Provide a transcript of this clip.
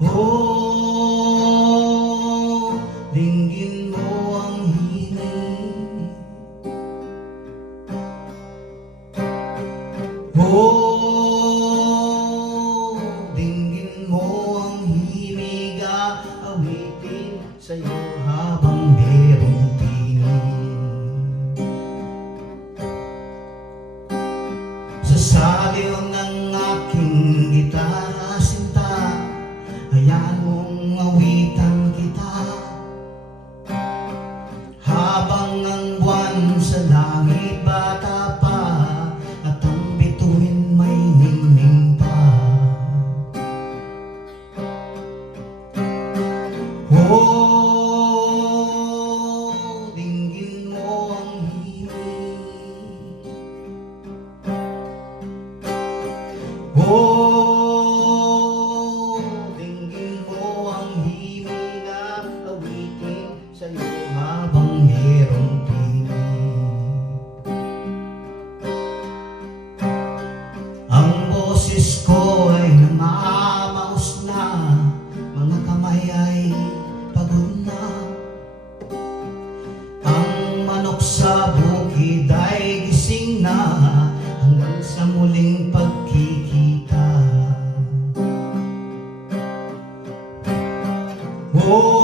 Oh, dinggin mo ang himig. Oh, dinggin mo ang himig. Aawitin sa'yo habang merong tinig. Sa saliw ng aking gitara, sinta, hayaan mong awitan kita. Habang ang buwan sa langit bata pa, at ang bituin may ningning pa. Oh, dinggin mo ang himig. Oh, dinggin mo ang himig. Awitin sa'yo habang merong tinig. Ang boses ko ay namamaos na, mga kamay ay pagod na. Ang manok sa bukid ay gising na, hanggang sa muling pagkikita. Oh,